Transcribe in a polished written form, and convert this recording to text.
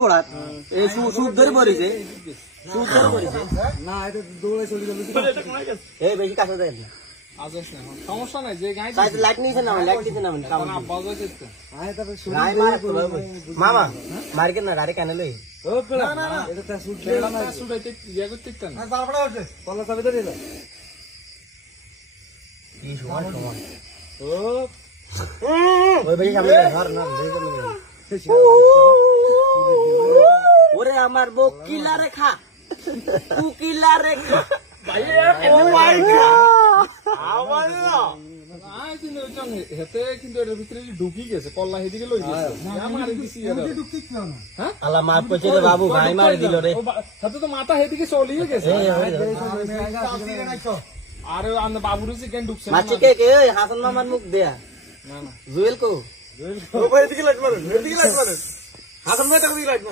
এই সুদ ধরে পড়েছে না এটা দৌড়ে চলে গেল এই বেশি কাছে দেন না সমস্যা নাই যে গাই লাইট নিছে না লাইট দিতে না আব্বা যাচ্ছে আয় তবে গাই মামা মার্কেট না গাড়ি কেন লই ও না না না এটা তো সুদ দেলা না সুদ আইতে ইয়া করতে না না তারপরে হচ্ছে কলা চাবি ধরে না এই সময় ও ওই বেশি সামনে ধর না ওরে আমার বকিলা রেখা কুকিলা রেখা ভাই ও মাই গড আমার না আই কিন্তু ওজন হেতে কিন্তু এর ভিতরে ঢুকি গেছে কল্লা হেদিকে লই গেছে আমার দিছি এটা ঢুকি কিও না হ্যাঁ আল্লাহ মাফ করছে রে বাবু ভাই মার দিল রে হাতে তো মাথা হেদিকে চলিয়ে গেছে আরে আন বাবুর চিকেন ঢুকছে মাছি কে কে হাসান মামার মুখ দেয়া না না জুয়েল কো ও ভাই এদিকে লাইট মারো এদিকে লাইট মারো হাসান ভাই টাকা দিয়ে লাইট মারো